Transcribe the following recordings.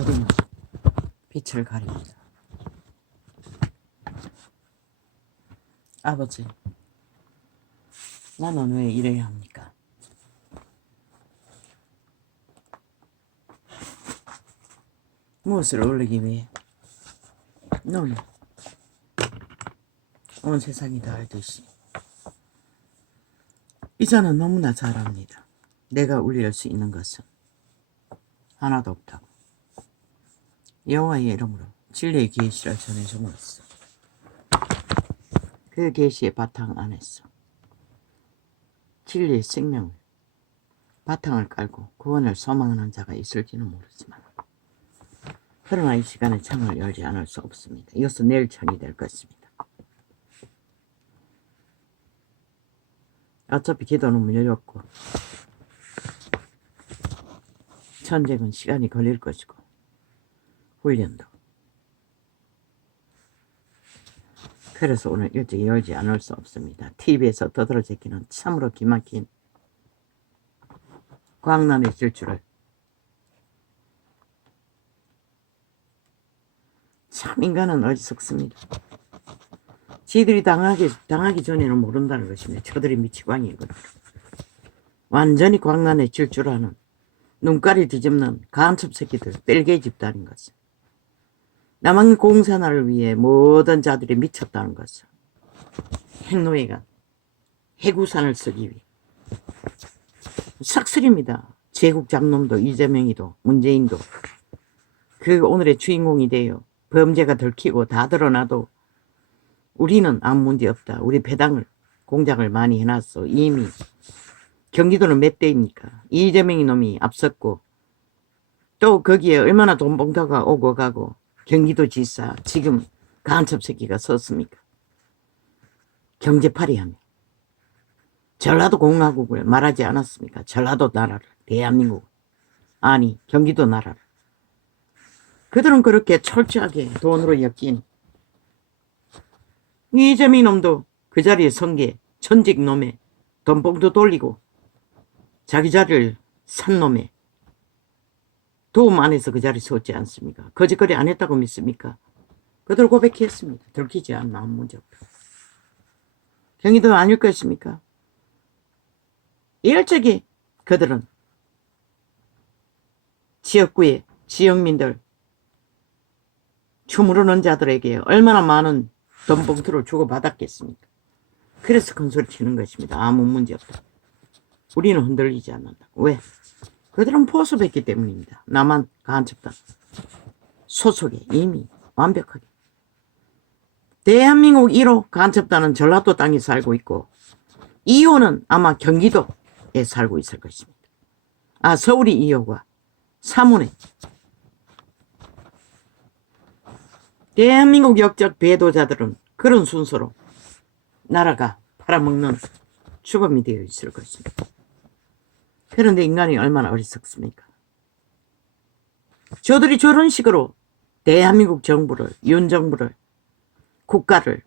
어둠은 빛을 가립니다. 아버지, 나는 왜 이래야 합니까? 무엇을 올리기 위해? 넌 온 세상이 다 알듯이 이자는 너무나 잘 압니다. 내가 울릴 수 있는 것은 하나도 없다고. 여호와의 이름으로 진리의 계시를 전해줌으로써 그 계시의 바탕 안에서 진리의 생명을 바탕을 깔고 구원을 소망하는 자가 있을지는 모르지만, 그러나 이 시간에 창을 열지 않을 수 없습니다. 이것은 내일 창이 될 것입니다. 어차피 기도는 문 열렸고 전쟁은 시간이 걸릴 것이고 훈련도. 그래서 오늘 일찍 열지 않을 수 없습니다. TV에서 떠들어 제끼는 참으로 기막힌 광란의 질주를 참 인간은 어리석습니다. 지들이 당하기 전에는 모른다는 것입니다. 저들이 미치광이인 겁니다. 완전히 광란에 질주하는 눈깔이 뒤집는 간첩 새끼들, 뺄개 집단인 것을, 남한 공산화를 위해 모든 자들이 미쳤다는 것을, 핵노예가 해구산을 쓰기 위해 싹쓸입니다. 제국 장놈도 이재명이도 문재인도 그 오늘의 주인공이 되어 범죄가 들키고 다 드러나도 우리는 아무 문제 없다. 우리 배당을 공작을 많이 해놨어. 이미 경기도는 몇 대입니까? 이재명이 놈이 앞섰고 또 거기에 얼마나 돈 봉투가 오고 가고 경기도 지사 지금 간첩 새끼가 섰습니까? 경제파리하며 전라도 공화국을 말하지 않았습니까? 전라도 나라를, 대한민국, 아니 경기도 나라를. 그들은 그렇게 철저하게 돈으로 엮인 이재명 놈도 그 자리에 선 게 천직 놈의 돈봉투 돌리고 자기 자리를 산 놈의 도움 안에서 그 자리에 섰지 않습니까? 거짓거리 안 했다고 믿습니까? 그들 고백했습니다. 들키지 않나 아무 문제 없다. 경기도 아닐 것입니까? 일찍이 그들은 지역구의 지역민들, 주무르는 자들에게 얼마나 많은 돈봉투를 주고받았겠습니까? 그래서 큰소리 치는 것입니다. 아무 문제 없다. 우리는 흔들리지 않는다. 왜? 그들은 포섭했기 때문입니다. 남한 간첩단 소속에 이미 완벽하게. 대한민국 1호 간첩단은 전라도 땅에 살고 있고 2호는 아마 경기도에 살고 있을 것입니다. 서울이 2호가 3호네. 대한민국 역적 배도자들은 그런 순서로 나라가 팔아먹는 주범이 되어 있을 것입니다. 그런데 인간이 얼마나 어리석습니까? 저들이 저런 식으로 대한민국 정부를, 윤 정부를, 국가를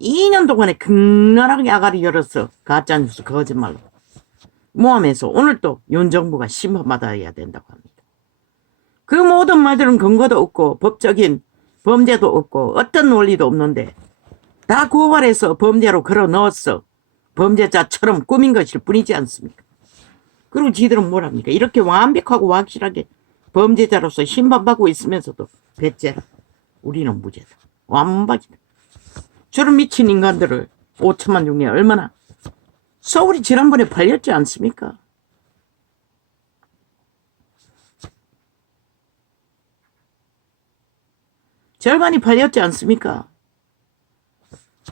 2년 동안에 극렬하게 아가리 열어서 가짜뉴스 거짓말로 모함해서 오늘 또 윤 정부가 심판받아야 된다고 합니다. 그 모든 말들은 근거도 없고 법적인 범죄도 없고 어떤 원리도 없는데 다 고발해서 범죄로 걸어 넣었어. 범죄자처럼 꾸민 것일 뿐이지 않습니까? 그리고 지들은 뭘 합니까? 이렇게 완벽하고 확실하게 범죄자로서 심판받고 있으면서도 배째라. 우리는 무죄다. 완박이다. 저런 미친 인간들을 5천만 중에 얼마나 서울이 지난번에 팔렸지 않습니까? 절반이 팔렸지 않습니까?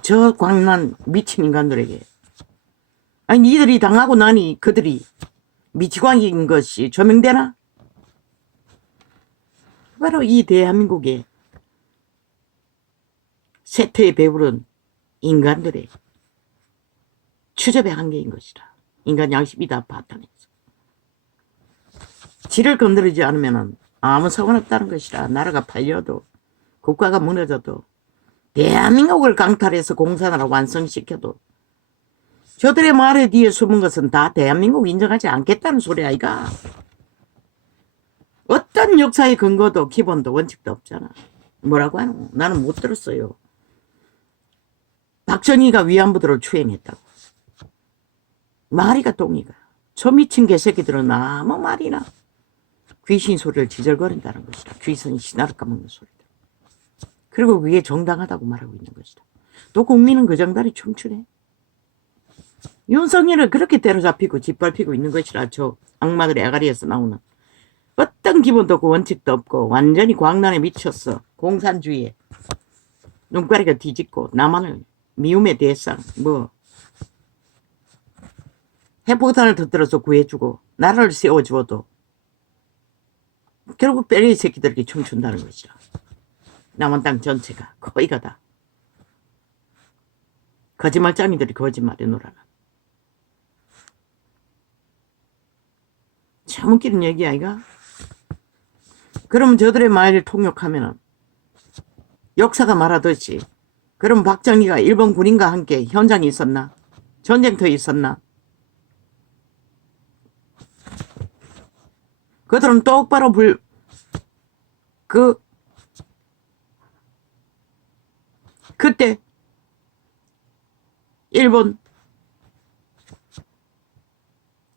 저 광란 미친 인간들에게. 아니 니들이 당하고 나니 그들이 미치광이인 것이 조명되나? 바로 이 대한민국의 세태에 배부른 인간들의 추접의 한계인 것이라. 인간 양심이 다 바탕에서 지를 건드리지 않으면 아무 상관없다는 것이라. 나라가 팔려도 국가가 무너져도 대한민국을 강탈해서 공산화로 완성시켜도 저들의 말에 뒤에 숨은 것은 다 대한민국 인정하지 않겠다는 소리 아이가. 어떤 어떤 역사의 근거도 기본도 원칙도 없잖아. 뭐라고 하노? 나는 못 들었어요. 박정희가 위안부들을 추행했다고. 말이가 똥이가. 저 미친 개새끼들은 아무 말이나 귀신 소리를 지절거린다는 것이다. 귀신이 신화를 까먹는 소리다. 그리고 그게 정당하다고 말하고 있는 것이다. 또 국민은 그 정달이 춤추네. 윤석열을 그렇게 때려잡히고 짓밟히고 있는 것이라. 저 악마들의 아가리에서 나오는 어떤 기본도 없고 원칙도 없고 완전히 광란에 미쳤어. 공산주의에 눈가리가 뒤집고 나만을 미움의 대상 뭐 핵폭탄을 터뜨려서 구해주고 나라를 세워주어도 결국 뺄리 새끼들에게 춤춘다는 것이라. 남한 땅 전체가 거의가 다 거짓말장이들이 거짓말에 놀아라. 참 웃기는 얘기 아이가? 그러면 저들의 말을 통역하면은 역사가 말하듯이 그럼 박정희가 일본 군인과 함께 현장에 있었나? 전쟁터에 있었나? 그들은 똑바로 그때 일본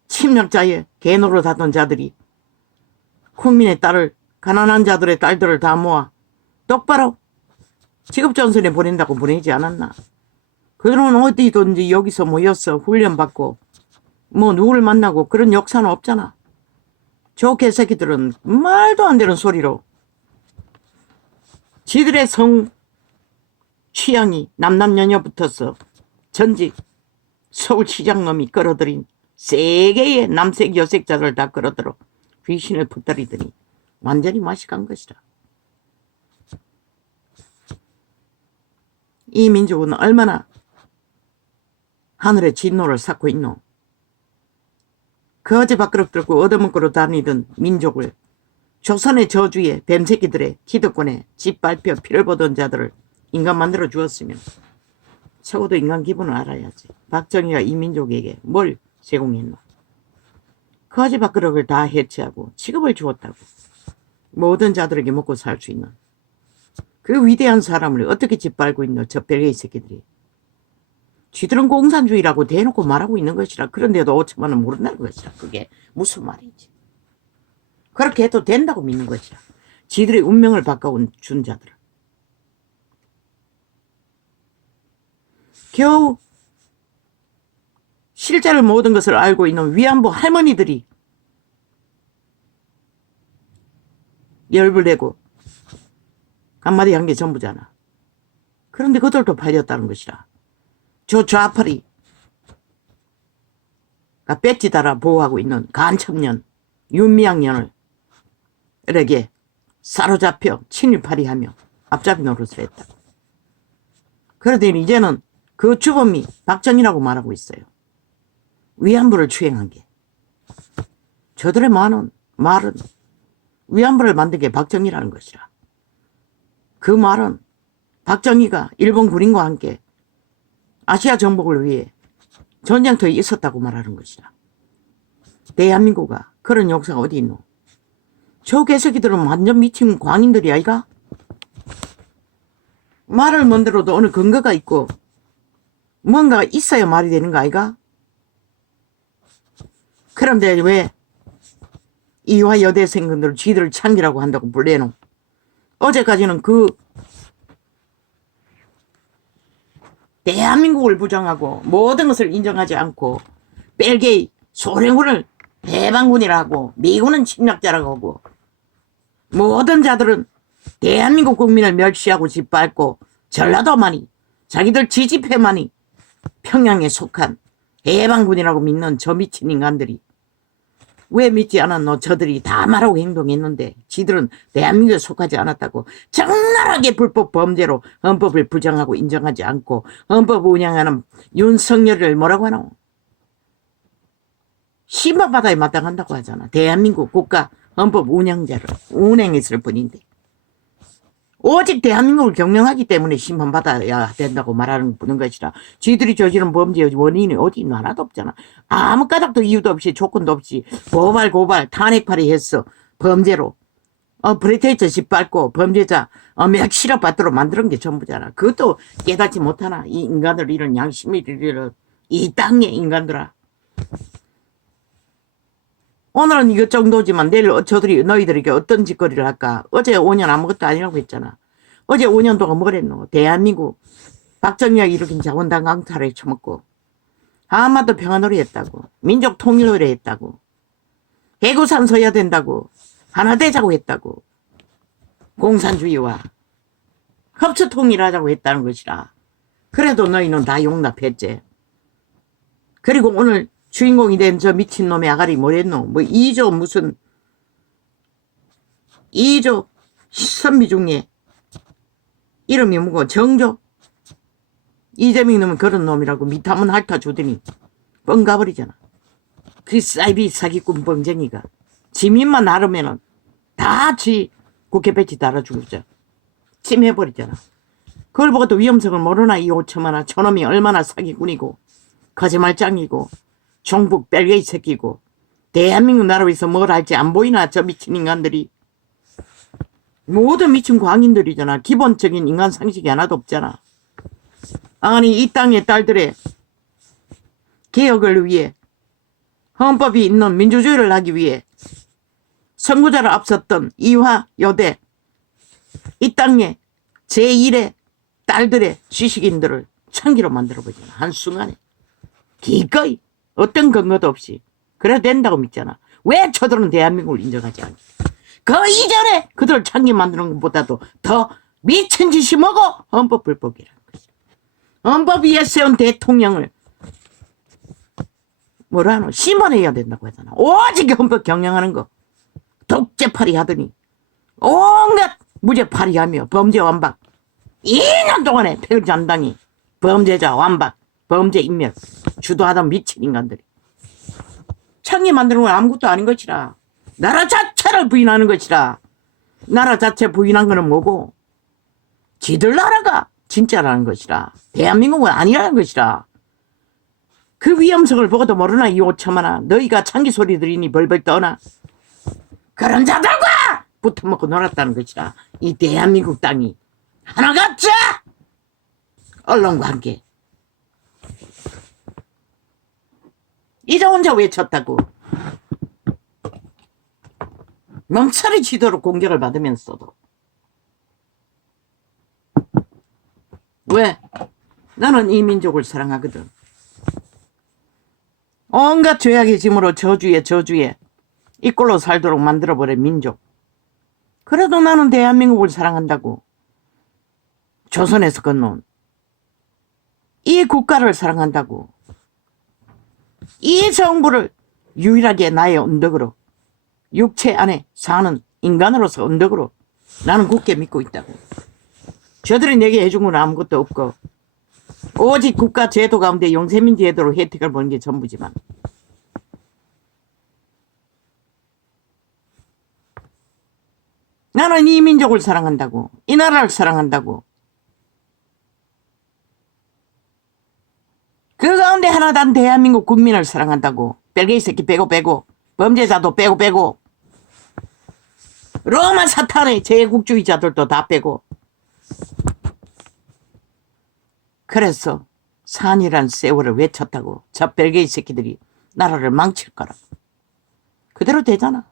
침략자의 개노릇 하던 자들이 국민의 딸을 가난한 자들의 딸들을 다 모아 똑바로 직업전선에 보낸다고 보내지 않았나. 그들은 어디든지 여기서 모여서 훈련받고 뭐 누구를 만나고 그런 역사는 없잖아. 저 개새끼들은 말도 안 되는 소리로 지들의 성 취향이 남남녀녀 붙어서 전직 서울시장놈이 끌어들인 세 개의 남색 여색자들 다 끌어들어 귀신을 붙들이더니 완전히 맛이 간 것이다. 이 민족은 얼마나 하늘의 진노를 쌓고 있노. 거지 밥그릇 들고 얻어먹으러 다니던 민족을 조선의 저주에 뱀새끼들의 기득권에 짓밟혀 피를 보던 자들을 인간 만들어 주었으면 적어도 인간 기분을 알아야지. 박정희가 이 민족에게 뭘 제공했노. 거지 밥그릇을 다 해체하고 직업을 주었다고. 모든 자들에게 먹고 살 수 있는 그 위대한 사람을 어떻게 짓밟고 있노. 저 벨게이 새끼들이. 쥐들은 공산주의라고 대놓고 말하고 있는 것이라. 그런데도 5천만 원 모른다는 것이라. 그게 무슨 말인지. 그렇게 해도 된다고 믿는 것이라. 지들의 운명을 바꿔준 자들은. 겨우 실제로 모든 것을 알고 있는 위안부 할머니들이 열불 내고 한마디 한 게 전부잖아. 그런데 그들도 팔렸다는 것이라. 저 좌파리가 배지 달아 보호하고 있는 간첩년 윤미향년을 에게 사로잡혀 친일파리하며 앞잡이 노릇을 했다고. 그러더니 이제는 그 주범이 박정희라고 말하고 있어요. 위안부를 추행한 게. 저들의 말은 위안부를 만든 게 박정희라는 것이라. 그 말은 박정희가 일본 군인과 함께 아시아 정복을 위해 전쟁터에 있었다고 말하는 것이라. 대한민국아 그런 역사가 어디 있노. 저 개새끼들은 완전 미친 광인들이 아이가? 말을 만들어도 어느 근거가 있고 뭔가 있어야 말이 되는 거 아이가? 그런데 왜 이화 여대생들을 쥐들을 창기라고 한다고 불러노. 어제까지는 그 대한민국을 부정하고 모든 것을 인정하지 않고 벨게이 소련군을 해방군이라고 미군은 침략자라고 하고 모든 자들은 대한민국 국민을 멸시하고 짓밟고 전라도만이 자기들 지지패만이 평양에 속한 해방군이라고 믿는 저 미친 인간들이 왜 믿지 않았노. 저들이 다 말하고 행동했는데 지들은 대한민국에 속하지 않았다고 적나라하게 불법 범죄로 헌법을 부정하고 인정하지 않고 헌법 운영하는 윤석열을 뭐라고 하노. 심판바다에 마땅한다고 하잖아. 대한민국 국가 헌법 운영자를 운행했을 뿐인데 오직 대한민국을 경영하기 때문에 심판받아야 된다고 말하는 것이라. 쥐들이 저지른 범죄의 원인이 어디 있나 하나도 없잖아. 아무 까닭도 이유도 없이 조건도 없이 고발 탄핵 발의했어. 범죄로 프레테이터 짓밟고 범죄자 맥시럽 받도록 만드는 게 전부잖아. 그것도 깨닫지 못하나 이 인간들 이런 양심이 이런 이 땅의 인간들아. 오늘은 이것 정도지만 내일 저들이 너희들에게 어떤 짓거리를 할까. 어제 5년 아무것도 아니라고 했잖아. 어제 5년 동안 뭘 했노. 대한민국 박정희가 일으킨 자원당 강탈을 쳐먹고 한반도 평화놀이 했다고. 민족 통일놀이 했다고. 해구산 서야 된다고. 하나 되자고 했다고. 공산주의와 협치 통일하자고 했다는 것이라. 그래도 너희는 다 용납했지. 그리고 오늘 주인공이 된 저 미친놈의 아가리 뭐랬노? 뭐 2조 무슨 2조 선비 중에 이름이 뭐고 정조? 이재명 놈은 그런 놈이라고 밑하면 핥아주더니 뻥가버리잖아. 그 사이비 사기꾼 범쟁이가 지민만 나르면은 다 지 국회 배치 달아주고자 침해버리잖아. 그걸 보고도 위험성을 모르나 이 5천만원 저놈이 얼마나 사기꾼이고 거짓말장이고 종북 뺄개이 새끼고 대한민국 나라 위해서 뭘 할지 안 보이나 저 미친 인간들이. 모든 미친 광인들이잖아. 기본적인 인간 상식이 하나도 없잖아. 아니 이 땅의 딸들의 개혁을 위해 헌법이 있는 민주주의를 하기 위해 선구자를 앞섰던 이화 여대 이 땅의 제1의 딸들의 지식인들을 창기로 만들어버리잖아. 한순간에 기꺼이 어떤 근거도 없이 그래도 된다고 믿잖아. 왜 저들은 대한민국을 인정하지 않지? 그 이전에 그들을 창기 만드는 것보다도 더 미친 짓이 뭐고 헌법 불법이라는 거지. 헌법 위에 세운 대통령을 뭐라노? 심원해야 된다고 하잖아. 오직 헌법 경영하는 거 독재팔이 하더니 온갖 무죄팔이 하며 범죄 완박 2년 동안에 패전당이 범죄자 완박 범죄 인멸 주도하던 미친 인간들이 창기 만드는 건 아무것도 아닌 것이라. 나라 자체를 부인하는 것이라. 나라 자체 부인한 거는 뭐고 지들 나라가 진짜라는 것이라. 대한민국은 아니라는 것이라. 그 위험성을 보고도 모르나 이 5천만원 너희가 창기 소리 들으니 벌벌 떠나. 그런 자들과 붙어먹고 놀았다는 것이라. 이 대한민국 땅이 하나같이 언론과 함께 이제 혼자 외쳤다고. 멈춰리 지도로 공격을 받으면서도. 왜? 나는 이 민족을 사랑하거든. 온갖 죄악의 짐으로 저주에 이 꼴로 살도록 만들어버린 민족. 그래도 나는 대한민국을 사랑한다고. 조선에서 건너온 이 국가를 사랑한다고. 이 정부를 유일하게 나의 언덕으로 육체 안에 사는 인간으로서 언덕으로 나는 굳게 믿고 있다고. 저들이 내게 해준 건 아무것도 없고 오직 국가 제도 가운데 영세민 제도로 혜택을 보는 게 전부지만 나는 이 민족을 사랑한다고. 이 나라를 사랑한다고. 그 가운데 하나단 대한민국 국민을 사랑한다고. 뺄개이 새끼 빼고 범죄자도 빼고 로마 사탄의 제국주의자들도 다 빼고. 그래서 산이란 세월을 외쳤다고. 저 뺄개이 새끼들이 나라를 망칠 거라고. 그대로 되잖아.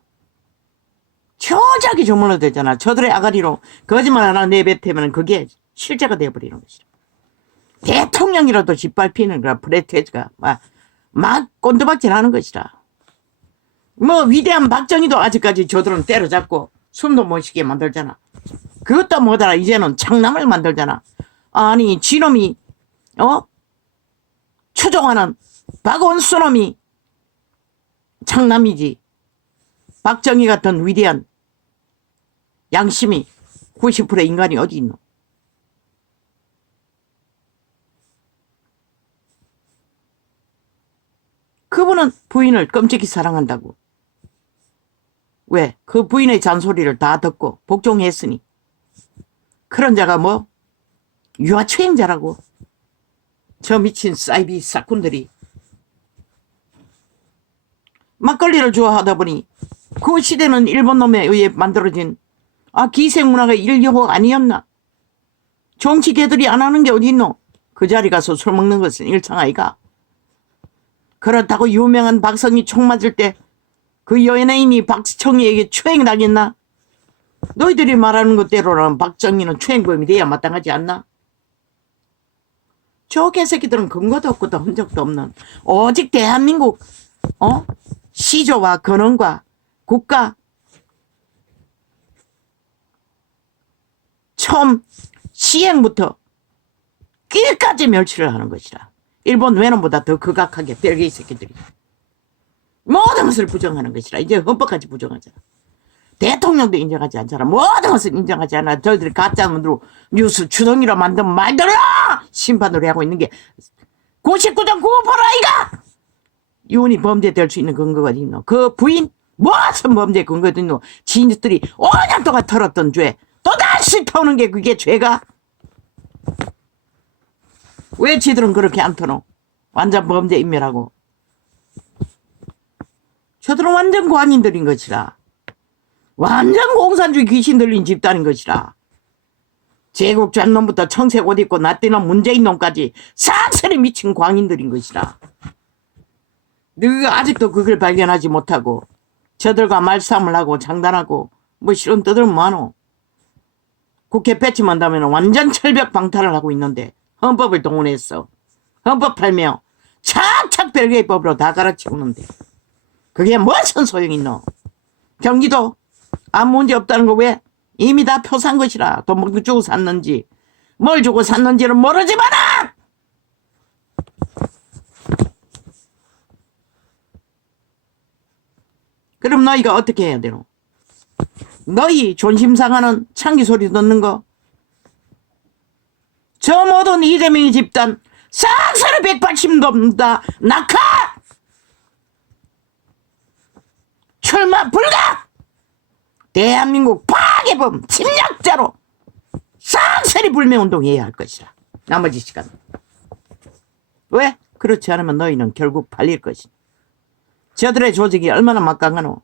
저작이 저물로 되잖아. 저들의 아가리로 거짓말 하나 내뱉으면 그게 실제가 되어버리는 것이다. 대통령이라도 짓밟히는 거라. 프레테즈가 막 꼰두박질 하는 것이라. 뭐 위대한 박정희도 아직까지 저들은 때려잡고 숨도 못 쉬게 만들잖아. 그것도 뭐더라. 이제는 창남을 만들잖아. 아니 지놈이 추종하는 박원순 놈이 창남이지. 박정희 같은 위대한 양심이 90% 인간이 어디 있노? 그분은 부인을 끔찍히 사랑한다고. 왜? 그 부인의 잔소리를 다 듣고 복종했으니. 그런 자가 뭐? 유아추행자라고. 저 미친 사이비 사꾼들이 막걸리를 좋아하다 보니 그 시대는 일본 놈에 의해 만들어진 아, 기생문화가 일교가 아니었나? 정치 개들이 안 하는 게 어디 있노? 그 자리 가서 술 먹는 것은 일상아이가. 그렇다고 유명한 박성희 총 맞을 때 그 연예인이 박정희에게 추행당했나? 너희들이 말하는 것대로라면 박정희는 추행범이 돼야 마땅하지 않나? 저 개새끼들은 근거도 없고 흔적도 없는 오직 대한민국 시조와 근원과 국가 처음 시행부터 끝까지 멸치를 하는 것이라. 일본 외놈보다 더 극악하게 벨기에 새끼들이 모든 것을 부정하는 것이라. 이제 헌법까지 부정하잖아. 대통령도 인정하지 않잖아. 모든 것을 인정하지 않아. 저희들이 가짜문으로 뉴스 주둥이로 만든 말들을 심판으로 하고 있는 게 99.9%이가 이혼이 범죄될 수 있는 근거가 있노? 그 부인 무슨 범죄 근거가 있노? 지인들이 5년 동안 털었던 죄 또다시 터는 게 그게 죄가? 왜 지들은 그렇게 안 터노? 완전 범죄 인멸하고. 저들은 완전 광인들인 것이라. 완전 공산주의 귀신 들린 집단인 것이라. 제국주한 놈부터 청색 옷 입고 나띠는 문재인 놈까지 싹쓸이 미친 광인들인 것이라. 너가 아직도 그걸 발견하지 못하고 저들과 말싸움을 하고 장단하고 뭐 싫은 뜻은 뭐하노? 국회 배치만다면 완전 철벽 방탄을 하고 있는데 헌법을 동원했어. 헌법 팔며 착착 벨기에 법으로 다 갈아치우는데 그게 무슨 소용이 있노? 경기도 아무 문제 없다는 거 왜? 이미 다 표산 것이라. 돈 먹고 주고 샀는지 뭘 주고 샀는지는 모르지만은 그럼 너희가 어떻게 해야 되노? 너희 존심 상하는 창기 소리 듣는 거 저 모든 이재명의 집단 싹쓸이 180도 다 낙하! 출마 불가! 대한민국 파괴범 침략자로 싹쓸이 불매운동해야 할 것이라. 나머지 시간. 왜? 그렇지 않으면 너희는 결국 팔릴 것이다. 저들의 조직이 얼마나 막강하노?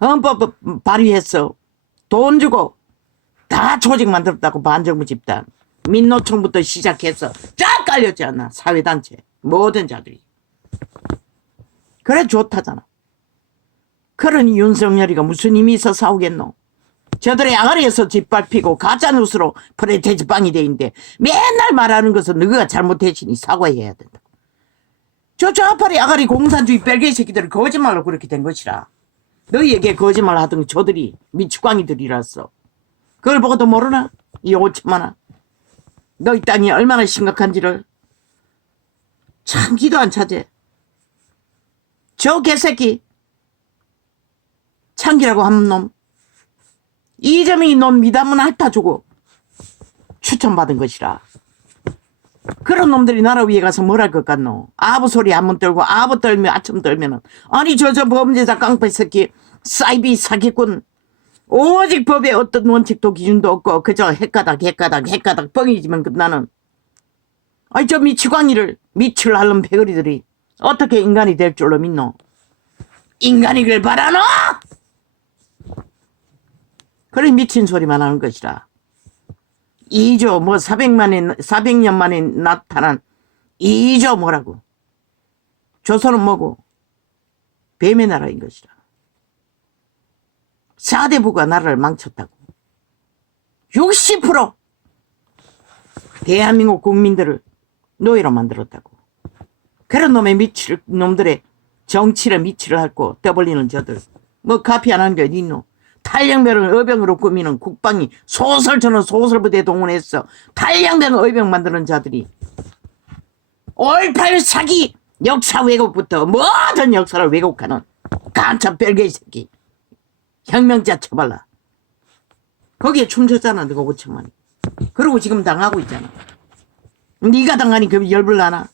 헌법 발의했어. 돈 주고 다 조직 만들었다고. 반정부 집단 민노총부터 시작해서 쫙 깔렸지 않나? 사회단체 모든 자들이. 그래 좋다잖아. 그러니 윤석열이가 무슨 힘이 있어 싸우겠노? 저들의 아가리에서 짓밟히고 가짜뉴스로 프레테지빵이 돼 있는데 맨날 말하는 것은 너가 잘못했으니 사과해야 된다. 저 좌파리 아가리 공산주의 벨기에 새끼들은 거짓말로 그렇게 된 것이라. 너희에게 거짓말 하던 저들이 미치광이들이라서 그걸 보고도 모르나? 이 오천만아. 너희 땅이 얼마나 심각한지를 참 기도 안 차지. 저 개새끼 창기라고 한 놈 이재명이 놈 미담은 핥아주고 추천받은 것이라. 그런 놈들이 나라 위에 가서 뭘 할 것 같노? 아부 소리 한 번 떨고 아부 떨며 아첨 떨면은 아니 저 범죄자 깡패 새끼 사이비 사기꾼 오직 법에 어떤 원칙도 기준도 없고 그저 헷가닥 뻥이지만 끝나는 아니 저 미치광이를 미칠 핥는 패거리들이 어떻게 인간이 될 줄로 믿노? 인간이길 바라노? 그래 미친 소리만 하는 것이라. 2조 뭐 400년 만에 나타난 2조 뭐라고? 조선은 뭐고? 뱀의 나라인 것이라. 4대부가 나라를 망쳤다고. 60% 대한민국 국민들을 노예로 만들었다고. 그런 놈들의 정치를 미치를 핥고 떠벌리는 저들. 뭐 카피 안 하는 게 어디 있노? 탈영병을 의병으로 꾸미는 국방이 소설처럼 소설부대 동원해서 탈영된 의병 만드는 자들이 5.18 사기 역사 왜곡부터 모든 역사를 왜곡하는 간첩 벨기에 새끼. 혁명자 처발라. 거기에 춤췄잖아 너가 5천만이. 그러고 지금 당하고 있잖아. 네가 당하니 그 열불 나나?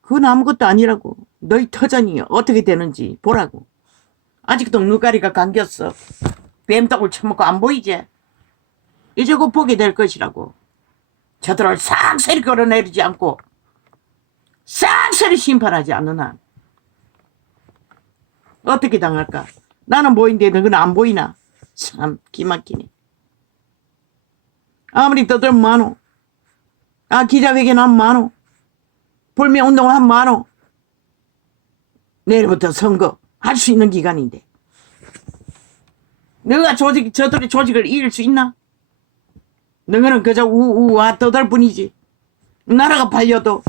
그건 아무것도 아니라고. 너희 터전이 어떻게 되는지 보라고. 아직도 눈가리가 감겼어. 뱀떡을 처먹고 안 보이지? 이제 곧 보게 될 것이라고. 저들을 싹쓸이 끌어내리지 않고 싹쓸이 심판하지 않는 한 어떻게 당할까? 나는 보이는데 너는 안 보이나? 참 기막히네. 아무리 떠들면 많어. 기자회견 하면 많어. 불매운동을 하면 많어. 내일부터 선거 할 수 있는 기간인데 너가 저들의 조직을 이길 수 있나? 너는 그저 우우와 떠들 뿐이지. 나라가 팔려도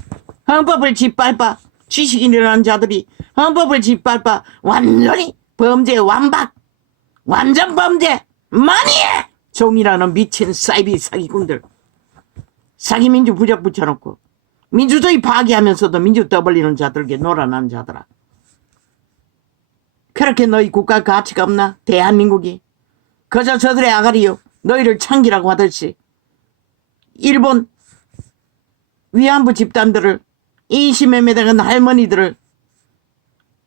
헌법을 짓밟아 지식인이라는 자들이 헌법을 짓밟아 완전히 범죄 완박 완전 범죄 많이 해! 종이라는 미친 사이비 사기꾼들 사기민주 부적 붙여놓고 민주주의 파괴하면서도 민주 떠벌리는 자들에게 놀아나는 자들아. 그렇게 너희 국가 가치가 없나? 대한민국이 그저 저들의 아가리요 너희를 창기라고 하듯이 일본 위안부 집단들을 인심에 매달은 할머니들을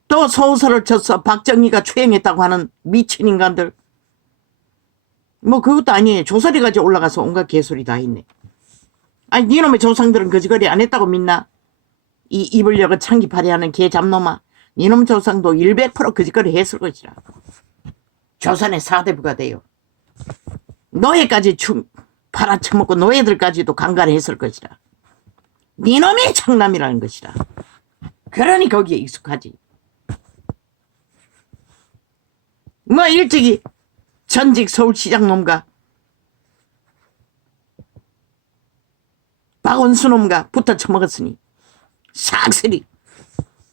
또 소설을 쳐서 박정희가 추행했다고 하는 미친 인간들 뭐 그것도 아니에요. 조사리까지 올라가서 온갖 개소리 다 있네. 아니 니놈의 조상들은 거지거리 안 했다고 믿나? 이 입을 여가 창기 발휘하는 개 잡놈아. 니놈 조상도 100% 거지거리 했을 것이라. 조선의 사대부가 돼요. 노예까지 팔아쳐먹고 노예들까지도 강간했을 것이라. 니놈이 창남이라는 것이라. 그러니 거기에 익숙하지. 뭐 일찍이 전직 서울시장 놈과 박원순 놈과 붙어 처먹었으니 싹쓸이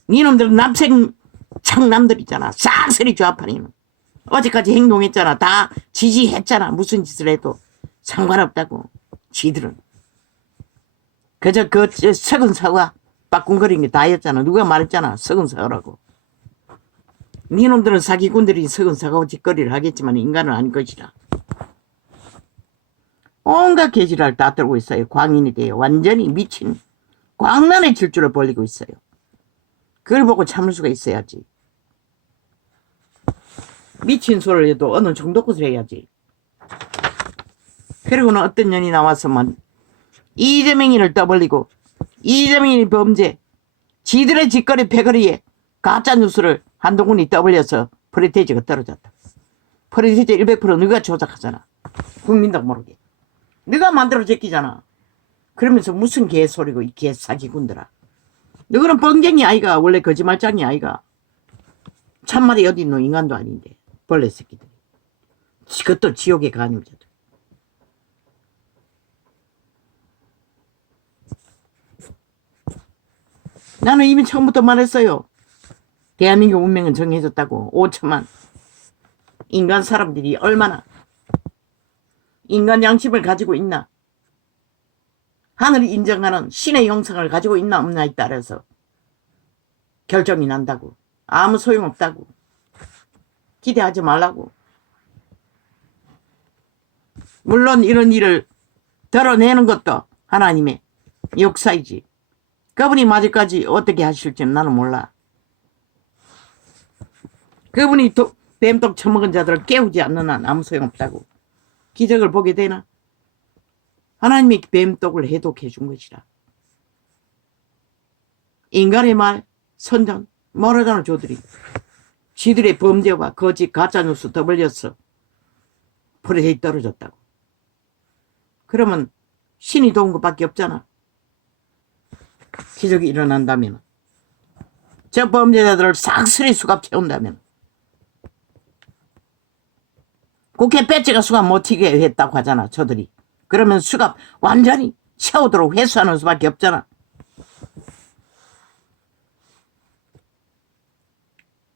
니놈들은 남생 창남들이잖아. 싹쓸이 좌판이는 어제까지 행동했잖아. 다 지지했잖아. 무슨 짓을 해도 상관없다고. 지들은 그저 그 썩은 사과 빠꿍거리는 게 다였잖아. 누가 말했잖아. 썩은 사과라고. 니놈들은 사기꾼들이 썩은 사과고 짓거리를 하겠지만 인간은 아닐 것이라. 온갖 개지랄 다 떨고 있어요. 광인이 돼요. 완전히 미친 광란의 질주를 벌리고 있어요. 그걸 보고 참을 수가 있어야지. 미친 소리를 해도 어느 정도 것을 해야지. 그리고는 어떤 년이 나와서만 이재명이를 떠벌리고 이재명이 범죄 지들의 짓거리 패거리에 가짜뉴스를 한동훈이 떠벌려서 프리테이지가 떨어졌다. 프리테이지 100% 너가 조작하잖아. 국민도 모르게. 너가 만들어 제끼잖아. 그러면서 무슨 개소리고 이 개사기꾼들아. 너는 뻥쟁이 아이가. 원래 거짓말장이 아이가. 참말이 어디 있노. 인간도 아닌데 벌레 새끼들이. 그것도 지옥에 가는 자들. 나는 이미 처음부터 말했어요. 대한민국 운명은 정해졌다고. 5천만 인간 사람들이 얼마나 인간 양심을 가지고 있나, 하늘이 인정하는 신의 형상을 가지고 있나 없나에 따라서 결정이 난다고. 아무 소용없다고. 기대하지 말라고. 물론 이런 일을 드러내는 것도 하나님의 역사이지. 그분이 마지까지 어떻게 하실지는 나는 몰라. 그분이 뱀떡 처먹은 자들을 깨우지 않는 한 아무 소용없다고. 기적을 보게 되나? 하나님이 뱀떡을 해독해 준 것이라. 인간의 말, 선전, 모르잖아 저들이. 지들의 범죄와 거짓, 가짜뉴스 더블려서 프레이 떨어졌다고. 그러면 신이 도운 것밖에 없잖아. 기적이 일어난다면, 저 범죄자들을 싹쓸이 수갑 채운다면, 국회 배지가 수갑 못 튀게 했다고 하잖아 저들이. 그러면 수갑 완전히 채우도록 회수하는 수밖에 없잖아.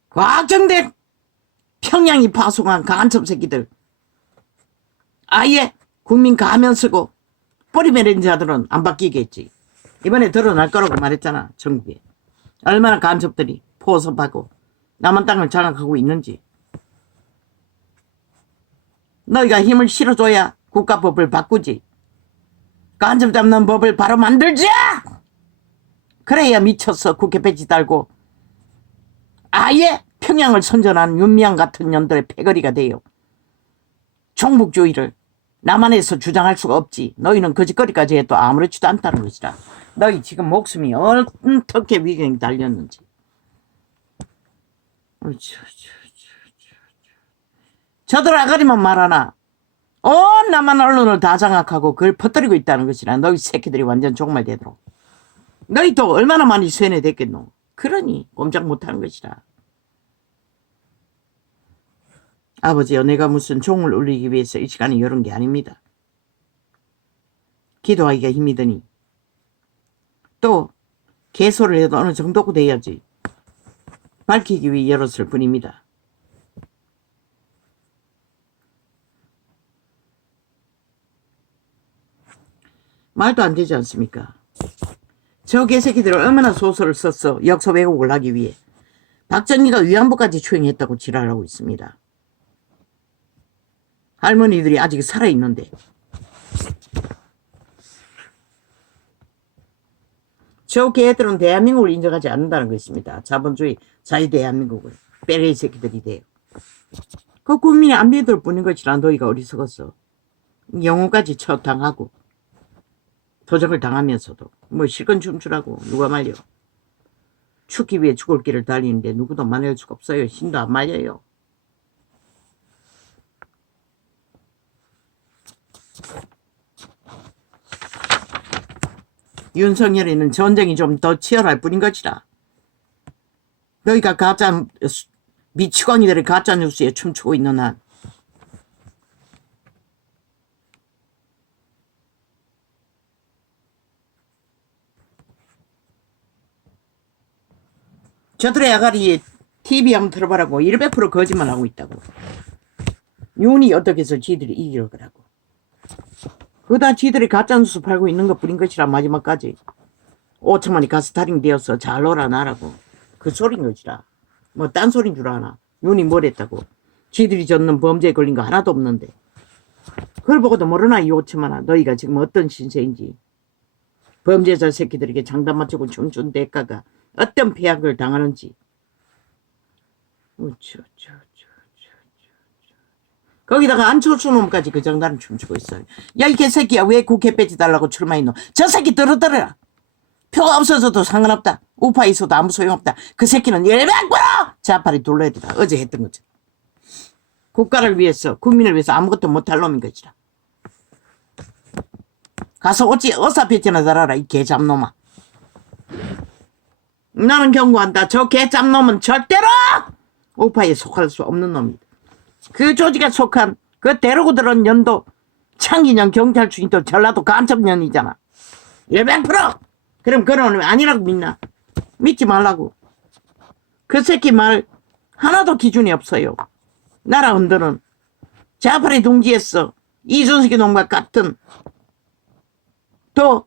과정된 평양이 파송한 간첩 새끼들, 아예 국민 가면 쓰고 뿌리 매린 자들은 안 바뀌겠지. 이번에 드러날 거라고 말했잖아. 전국에 얼마나 간첩들이 포섭하고 남한 땅을 장악하고 있는지. 너희가 힘을 실어줘야 국가법을 바꾸지. 간첩 잡는 법을 바로 만들자. 그래야 미쳤어. 국회 배지 달고 아예 평양을 선전한 윤미향 같은 년들의 패거리가 돼요. 종북주의를 남한에서 주장할 수가 없지. 너희는 거짓거리까지 해도 아무렇지도 않다는 것이라. 너희 지금 목숨이 어떻게 위경이 달렸는지. 저들 아가리만 말하나 온 남한 언론을 다 장악하고 그걸 퍼뜨리고 있다는 것이라. 너희 새끼들이 완전 종말 되도록. 너희 또 얼마나 많이 세뇌됐겠노. 그러니 꼼짝 못하는 것이라. 아버지여, 내가 무슨 종을 울리기 위해서 이 시간에 이런 게 아닙니다. 기도하기가 힘이 드니 또 개소를 해도 어느 정도고 돼야지 밝히기 위해 열었을 뿐입니다. 말도 안 되지 않습니까? 저 개새끼들을 얼마나 소설을 썼어. 역사 왜곡을 하기 위해. 박정희가 위안부까지 추행했다고 지랄하고 있습니다. 할머니들이 아직 살아있는데. 저 개들은 대한민국을 인정하지 않는다는 것입니다. 자본주의 자유대한민국을. 빼레이 새끼들이 돼요. 그 국민이 안 믿을 뿐인 것이라. 너희가 어리석었어. 영혼까지 처당하고 도적을 당하면서도 뭐 실컷 춤추라고 누가 말려. 죽기 위해 죽을 길을 달리는데 누구도 말릴 수가 없어요. 신도 안 말려요. 윤석열이는 전쟁이 좀 더 치열할 뿐인 것이라. 너희가 가짜 미치광이들의 가짜 뉴스에 춤추고 있는 한 저들의 아가리 TV 한번 들어보라고. 100% 거짓말하고 있다고. 윤이 어떻게 해서 지들이 이길 거라고. 그다 지들이 가짜뉴스 팔고 있는 것 뿐인 것이라. 마지막까지 5천만이 가스타링 되어서 잘 놀아나라고. 그 소린 것이라. 뭐 딴 소린 줄 아나. 윤이 뭘 했다고. 지들이 졌는 범죄에 걸린 거 하나도 없는데. 그걸 보고도 모르나 이 5천만아. 너희가 지금 어떤 신세인지. 범죄자 새끼들에게 장단 맞추고 춤춘 대가가 어떤 폐악을 당하는지. 거기다가 안철수 놈까지 그 장단을 춤추고 있어요. 야, 이 개새끼야, 왜 국회 빼지달라고 출마했노? 저 새끼 들어들어라. 표가 없어져도 상관없다. 우파 있어도 아무 소용없다. 그 새끼는 100% 좌파리 둘러야되다. 어제 했던 거지. 국가를 위해서, 국민을 위해서 아무것도 못할 놈인 것이라. 가서 어찌 어사배지나 달아라, 이 개잡놈아. 나는 경고한다. 저 개잡놈은 절대로 우파에 속할 수 없는 놈이다. 그 조직에 속한 그 데리고 들은 년도 창기년 경찰충이 전라도 간첩년이잖아. 100%! 그럼 그런 놈이 아니라고 믿나? 믿지 말라고. 그 새끼 말 하나도 기준이 없어요. 나라 흔드는 좌파리 둥지에서 이준석이 놈과 같은 또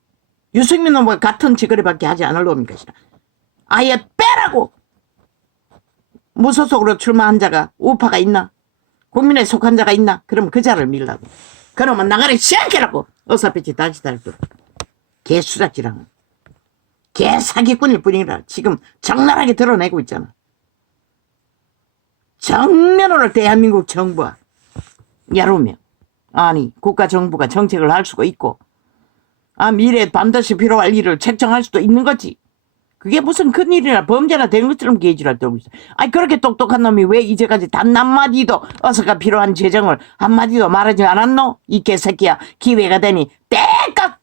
유승민 놈과 같은 짓거리밖에 하지 않을 놈인 것이다. 아예 빼라고. 무소속으로 출마한 자가 우파가 있나? 국민에 속한 자가 있나? 그럼 그 자를 밀라고. 그러면 나가리 시작해라고. 어사피치 다시 달도록. 개수작질하는 개사기꾼일 뿐이라. 지금 적나라하게 드러내고 있잖아. 정면으로 대한민국 정부와 야루며 아니 국가 정부가 정책을 할 수가 있고 미래에 반드시 필요할 일을 책정할 수도 있는 거지. 그게 무슨 큰일이나 범죄나 된 것처럼 개지랄 떨고 있어. 아니 그렇게 똑똑한 놈이 왜 이제까지 단 한마디도 어서가 필요한 재정을 한마디도 말하지 않았노? 이 개새끼야. 기회가 되니 때깍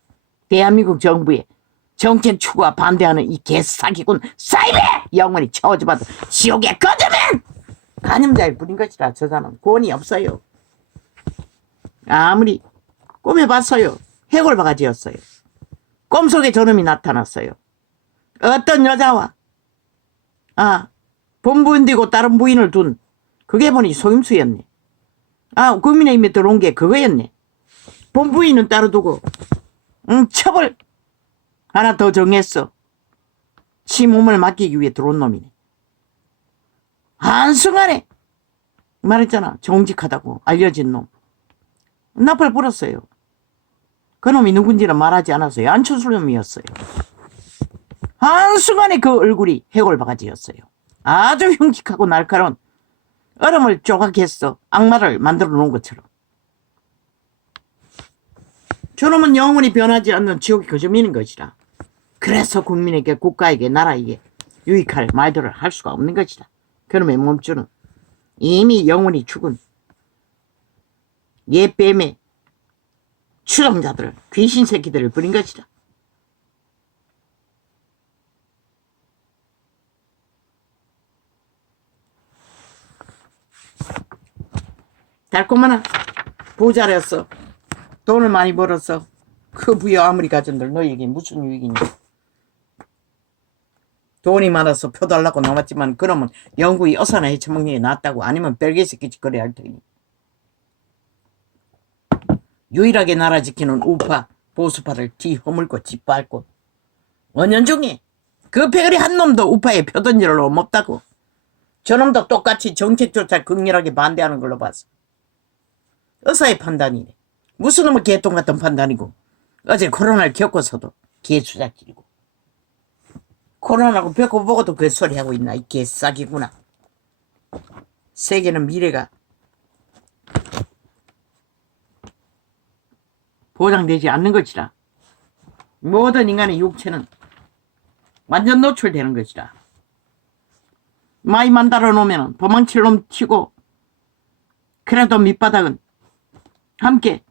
대한민국 정부에 정책 추구와 반대하는 이 개사기꾼 사이베 영원히 처지받아 지옥에 꺼지면 간염자일 뿐인 것이라. 저 사람 권위 없어요. 아무리 꿈해봤어요. 해골바가지였어요. 꿈속에 저놈이 나타났어요. 어떤 여자와 본부인 되고 다른 부인을 둔 그게 보니 소임수였네. 국민의힘에 들어온 게 그거였네. 본부인은 따로 두고 처벌 하나 더 정했어. 지 몸을 맡기기 위해 들어온 놈이네. 한순간에 말했잖아. 정직하다고 알려진 놈. 나팔 불었어요. 그 놈이 누군지는 말하지 않았어요. 안철수 놈이었어요. 한순간에 그 얼굴이 해골바가지였어요. 아주 흉측하고 날카로운 얼음을 조각했어. 악마를 만들어 놓은 것처럼. 저놈은 영원히 변하지 않는 지옥의 거점인 것이라. 그래서 국민에게 국가에게 나라에게 유익할 말들을 할 수가 없는 것이다. 그놈의 몸주는 이미 영원히 죽은 예뱀의 추종자들을, 귀신 새끼들을 부린 것이다. 달콤하나 부자였어. 돈을 많이 벌었어. 그 부여 아무리 가진들 너에게 무슨 유익이냐. 돈이 많아서 표 달라고 나왔지만 그러면 영구히 어사나 해쳐먹는 게 낫다고. 아니면 벨기에서 끼짓거리 할 테니. 유일하게 나라 지키는 우파 보수파를 뒤허물고 짓밟고 원년중에 그 배그리 한 놈도 우파에 표 던질 놈 없다고. 저놈도 똑같이 정책조차 극렬하게 반대하는 걸로 봤어. 의사의 판단이네. 무슨 놈의 개똥 같은 판단이고. 어제 코로나를 겪어서도 개수작질이고. 코로나고 벽고 보고도 그 소리 하고 있나. 이 개싸기구나. 세계는 미래가 보장되지 않는 것이라. 모든 인간의 육체는 완전 노출되는 것이라. 많이 만들어 놓으면 도망칠 놈 치고 그래도 밑바닥은 함께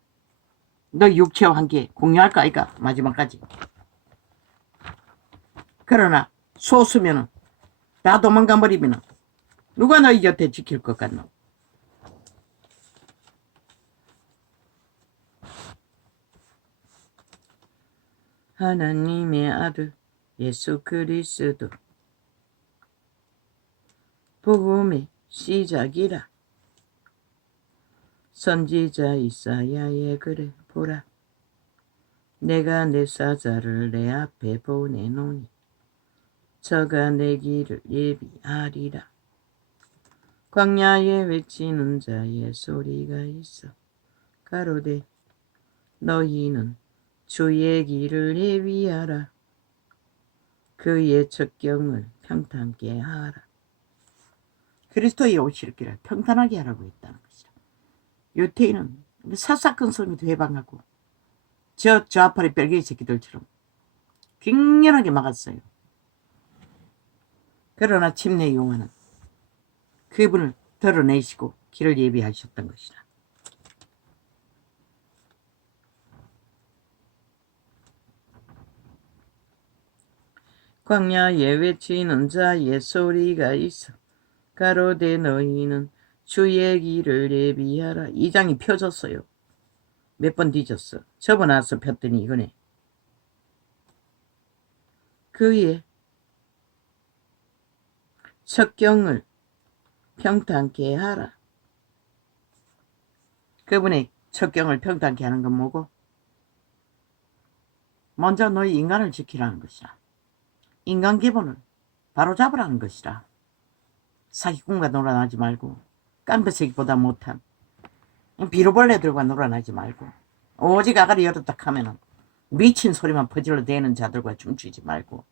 너 육체와 함께 공유할까 아이가 마지막까지. 그러나 소수면은 다 도망가 버리면은 누가 너희 곁에 지킬 것 같노? 하나님의 아들 예수 그리스도 복음의 시작이라. 선지자 이사야의 글을 보라. 내가 내 사자를 내 앞에 보내노니 저가 내 길을 예비하리라. 광야에 외치는 자의 소리가 있어 가로되 너희는 주의 길을 예비하라. 그의 첩경을 평탄케 하라. 그리스도의 오실 길을 평탄하게 하라고 했다는 것이라. 유태인은 사사건성에도 해방하고 저 좌파리 벨기에 새끼들처럼 격렬하게 막았어요. 그러나 침례 요한은 그분을 드러내시고 길을 예비하셨던 것이라. 광야에 외치는 자의 소리가 있어 가로되 너희는 주의 길을 예비하라. 이 장이 펴졌어요. 몇 번 뒤졌어. 접어놔서 폈더니 이거네. 그의 첩경을 평탄케 하라. 그분의 첩경을 평탄케 하는 건 뭐고? 먼저 너희 인간을 지키라는 것이라. 인간 기본을 바로잡으라는 것이라. 사기꾼과 놀아나지 말고 깜배새끼보다 못한 비루벌레들과 놀아나지 말고 오직 아가리 열었다 하면은 미친 소리만 퍼질러 대는 자들과 춤추지 말고